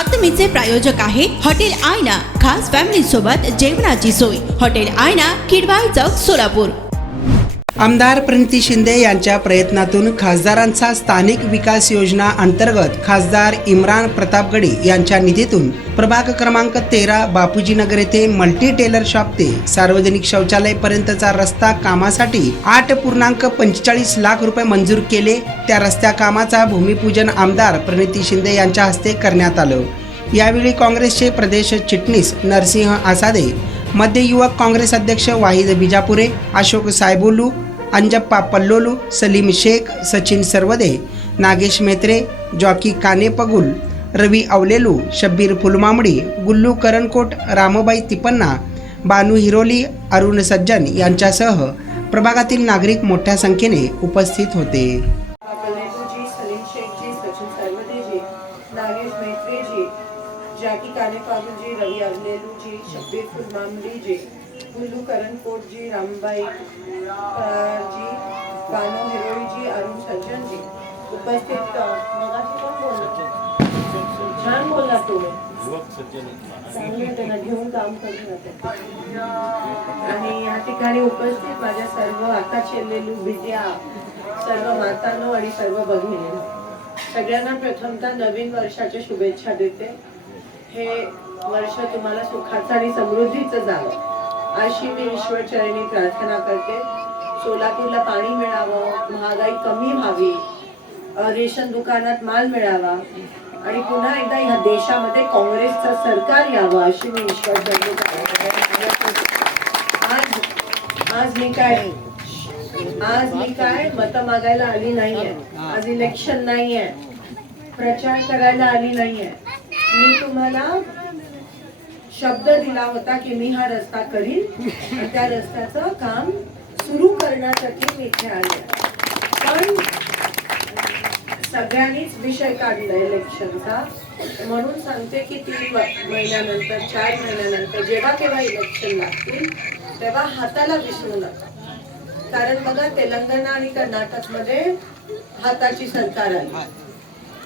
बातमीचे प्रायोजक आहे हॉटेल आयना खास फॅमिली सोबत जेवणाची सोय. हॉटेल आयना किडवाई चौक सोलापूर. आमदार प्रणिती शिंदे यांच्या प्रयत्नातून खासदारांचा स्थानिक विकास योजना अंतर्गत खासदार इम्रान प्रतापगडी यांच्या निधीतून प्रभाग क्रमांक तेरा बापूजी नगर येथे मल्टी टेलर शॉप ते सार्वजनिक शौचालय पर्यंतचा रस्ता कामासाठी आठ पूर्णांक पंचेचाळीस लाख रुपये मंजूर केले. त्या रस्त्या कामाचा भूमिपूजन आमदार प्रणिती शिंदे यांच्या हस्ते करण्यात आलं. यावेळी काँग्रेसचे प्रदेश चिटणीस नरसिंह आसादे मध्य युवक काँग्रेस अध्यक्ष वाहिद बिजापुरे अशोक सायबोलू अंजप्पा पल्लोलू सलीम शेख सचिन सरवदे नागेश मेत्रे जॉकी काने पगुल रवी अवलेलू शब्बीर फुलमामडी गुल्लू करणकोट रामबाई तिपन्ना बानू हिरोली अरुण सज्जन यांच्यासह प्रभागातील नागरिक मोठ्या संख्येने उपस्थित होते. जी गुल्लू करणकोटजी रामबाई जी कानो हिरोळीजी अरुण सज्जनजी उपस्थित. मगाशी कोण बोलला? छान बोलला तुम्ही. चांगलं त्यांना घेऊन काम करून आणि या ठिकाणी उपस्थित माझ्या सर्व आता चेलेलू विद्या सर्व मातांनो आणि सर्व भगिनींनो. सगळ्यांना प्रथमतः नवीन वर्षाच्या शुभेच्छा देते. हे वर्ष तुम्हाला सुखाचं आणि समृद्धीचं जावं. अशी मी विश्वचरणी प्रार्थना करते. सोलापूरला पाणी मिळावं महागाई कमी व्हावी रेशन दुकानात माल मिळावा आणि पुन्हा एकदा ह्या देशामध्ये काँग्रेसचं सरकार यावं अशी मी ईश्वरचरणी आज आज मी काय आज मी काय मत मागायला आली नाहीये. आज इलेक्शन नाहीये. प्रचार करायला आली नाहीये. मी तुम्हाला शब्द दिला होता की मी हा रस्ता करीन. त्या रस्त्याचं काम सुरू करण्यासाठी मी इथे आले. पण सगळ्यांनीच विषय काढला इलेक्शनचा. म्हणून सांगते की तीन महिन्यानंतर चार महिन्यानंतर जेव्हा केव्हा इलेक्शन लागतील तेव्हा हाताला विसरू नका. कारण बघा तेलंगणा आणि कर्नाटकमध्ये हाताची सरकार आली.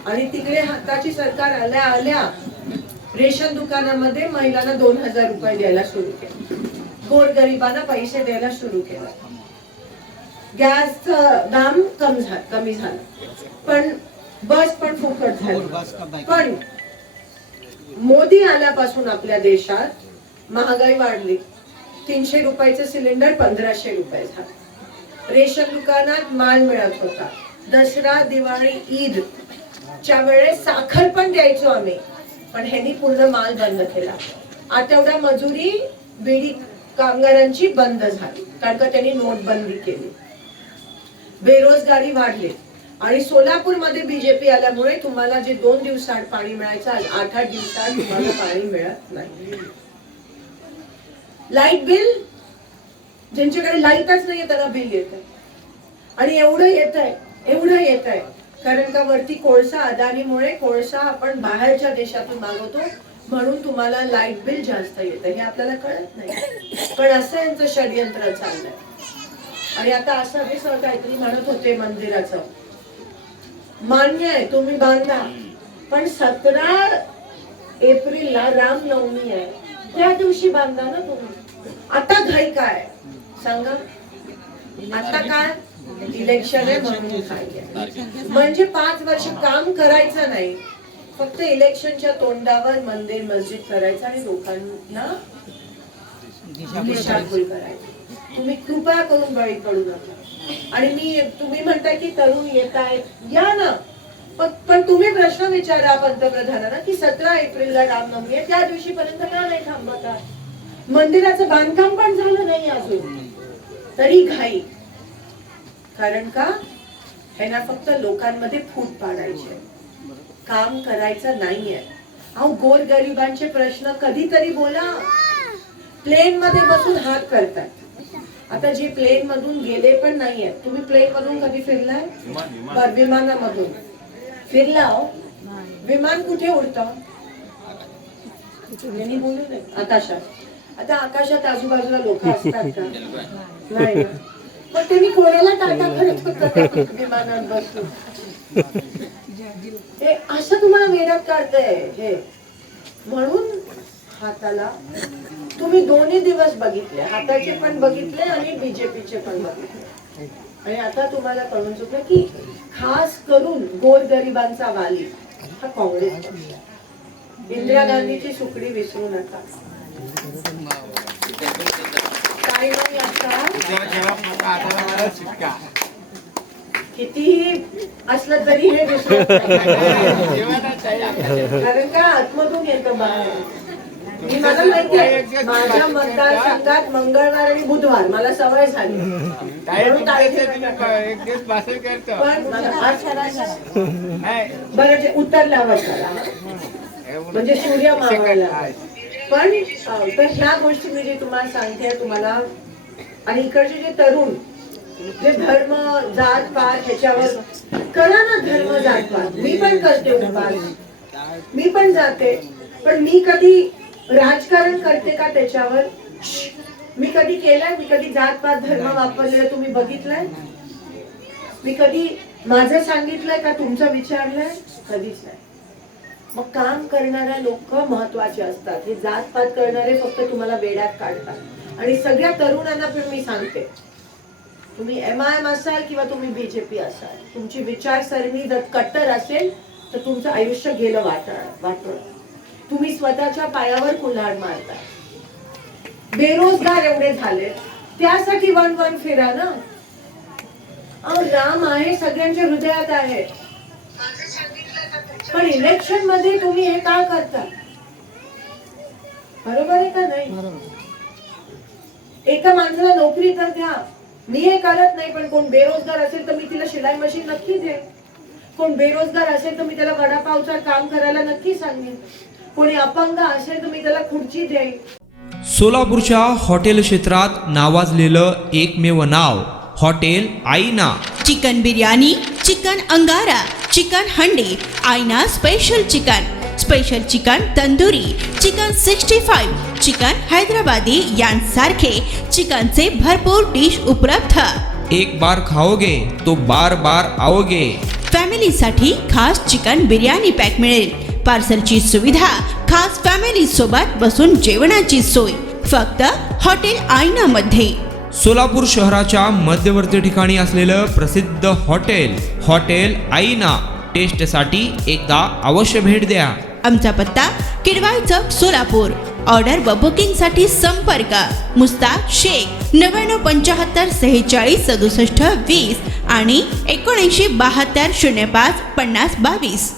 आणि तिकडे हाताची सरकार आल्या आल्या रेशन दुकानामध्ये महिलांना दोन हजार रुपये द्यायला सुरू केलं. गोरगरिबांना पैसे द्यायला सुरू केलं. गॅसचं दाम कम झा कमी झालं. पण बस पण फुकट झाली. पण मोदी आल्यापासून आपल्या देशात महागाई वाढली. तीनशे रुपयाचं सिलेंडर पंधराशे रुपये झालं. रेशन दुकानात माल मिळत होता. दसरा दिवाळी ईद च्या वेळेस साखर पण द्यायचो आम्ही. पण ह्यांनी पूर्ण माल बंद केला. आठवडा मजुरी बिडी कामगारांची बंद झाली. कारण का त्यांनी नोटबंदी केली. बेरोजगारी वाढली. आणि सोलापूरमध्ये बीजेपी आल्यामुळे तुम्हाला जे दोन दिवसात पाणी मिळायचं आठ आठ दिवसात तुम्हाला पाणी मिळत नाही. लाइट बिल ज्यांच्याकडे लाईटच नाहीये त्यांना बिल येत आणि एवढं येत आहे एवढं येत आहे कारण का वरती कोळसा अदानीमुळे कोळसा आपण बाहेरच्या देशातून मागवतो म्हणून तुम्हाला लाइट बिल जास्त येतं. हे आपल्याला कळत नाही. पण असं यांचं षडयंत्र चाललंय. आणि आता असं हे सर काहीतरी म्हणत होते मंदिराचं. मान्य आहे तुम्ही बांधा. पण सतरा एप्रिलला रामनवमी आहे. त्या दिवशी बांधा ना तुम्ही. आता घाई काय? सांगा. आता काय? इलेक्शन आहे म्हणून म्हणजे पाच वर्ष काम करायचं नाही. फक्त इलेक्शनच्या तोंडावर मंदिर मस्जिद करायचं आणि लोकांना दिशाभूल करायची. तुम्ही कृपया करून बळी पडू नका. आणि मी तुम्ही म्हणताय की तरुण येत आहेत या ना. पण तुम्ही प्रश्न विचारा पंतप्रधानांना की सतरा एप्रिलला रामनवमी आहे. त्या दिवशी पर्यंत का नाही थांबत मंदिराचं बांधकाम पण झालं नाही अजून. तरी घाई. कारण का? ह्यांना फक्त लोकांमध्ये फूट पाडायचे काम करायचं नाहीये. अहो गोर गरिबांचे प्रश्न कधीतरी बोला. प्लेन मध्ये बसून हात करतात आता जे प्लेन मधून गेले पण नाहीये. तुम्ही प्लेन मधून कधी फिरलाय? बर विमानामधून. फिरला हो? विमान कुठे उडत? बोलू नये. आकाशात. आता आकाशात आजूबाजूला लोक असतात का? नाही पण त्यांनी कोणाला टाटा करत होता? विमानात बसून. हे असं तुम्हाला वेळात काढतंय हे. म्हणून हाताला तुम्ही दोन्ही दिवस बघितले. हाताचे पण बघितले आणि बीजेपीचे पण बघितले. आणि आता तुम्हाला कळून चुकलं की खास करून गोरगरिबांचा वाली हा काँग्रेस. इंदिरा गांधीची सुकडी विसरू नका. कितीही असलं तरी हे विसरत. कारण का आतमधून येतं बाहेर मी मला माहिती आहे माझ्या मतदारसंघात मंगळवार आणि बुधवार मला सवय झाली म्हणून. पण मला बरं जे उतरल्यावर करा म्हणजे सूर्य मावळला पण तर ह्या गोष्टी मी जे तुम्हाला सांगते तुम्हाला आणि इकडचे जे तरुण जे धर्म जात पात ह्याच्यावर करा ना धर्म जात पात. मी पण करते उपास. मी पण जाते. पण मी कधी राजकारण करते का त्याच्यावर? मी कधी केलंय? मी कधी जात पात धर्म वापरलेला तुम्ही बघितलंय? मी कधी माझं सांगितलंय का तुमचं विचारलंय? कधीच नाही. मग काम करणाऱ्या लोक महत्त्वाचे असतात. हे जात पात करणारे फक्त तुम्हाला वेड्यात काढतात. आणि सगळ्या तरुणांना पण मी सांगते. तुम्ही एम आय एम असाल किंवा तुम्ही बीजेपी असाल तुमची विचारसरणी जर कट्टर असेल तर तुमचं आयुष्य गेलं वाटण वाटण तुम्ही स्वतःच्या पायावर कुल्हाड मारता. बेरोजगार एवढे झाले त्यासाठी वन वन फिरा ना. अहो राम आहे सगळ्यांच्या हृदयात आहे. पण इलेक्शनमध्ये तुम्ही हे का करता? बरोबर आहे का नाही? एका माणसाला नोकरी तर द्या. मी हे करत नाही पण कोण बेरोजगार असेल तर मी तिला शिलाई मशीन नक्की दे कोण बेरोजगार असेल तर मी त्याला वडापावचं काम करायला नक्की सांगेन. कोणी अपंग असेल तर मी त्याला खुर्ची देईन. सोलापूरच्या हॉटेल क्षेत्रात नावाजलेलं एकमेव नाव hotel Aaina. Chicken biryani chicken angara. Chicken handi Aaina special chicken. Special chicken tandoori chicken sixty five chicken Hyderabadi यांसारखे चिकनचे भरपूर डिश उपलब्ध. एक बार खाओगे तो बार बार आओगे. फॅमिलीसाठी खास चिकन बिर्याणी पॅक मिळेल. पार्सलची सुविधा खास फॅमिली सोबत बसून जेवणाची सोय. फक्त हॉटेल आयना मध्ये सोलापूर शहराच्या मध्यवर्ती ठिकाणी असलेलं प्रसिद्ध हॉटेल हॉटेल आईना. टेस्टसाठी एकदा अवश्य भेट द्या. आमचा पत्ता किडवाई चौक सोलापूर. ऑर्डर व बुकिंगसाठी संपर्क. मुस्ताक शेख नव्याण्णव पंच्याहत्तर सेहेचाळीस सदुसष्ट वीस आणि एकोणऐंशी बहात्तर शून्य पाच पन्नास बावीस.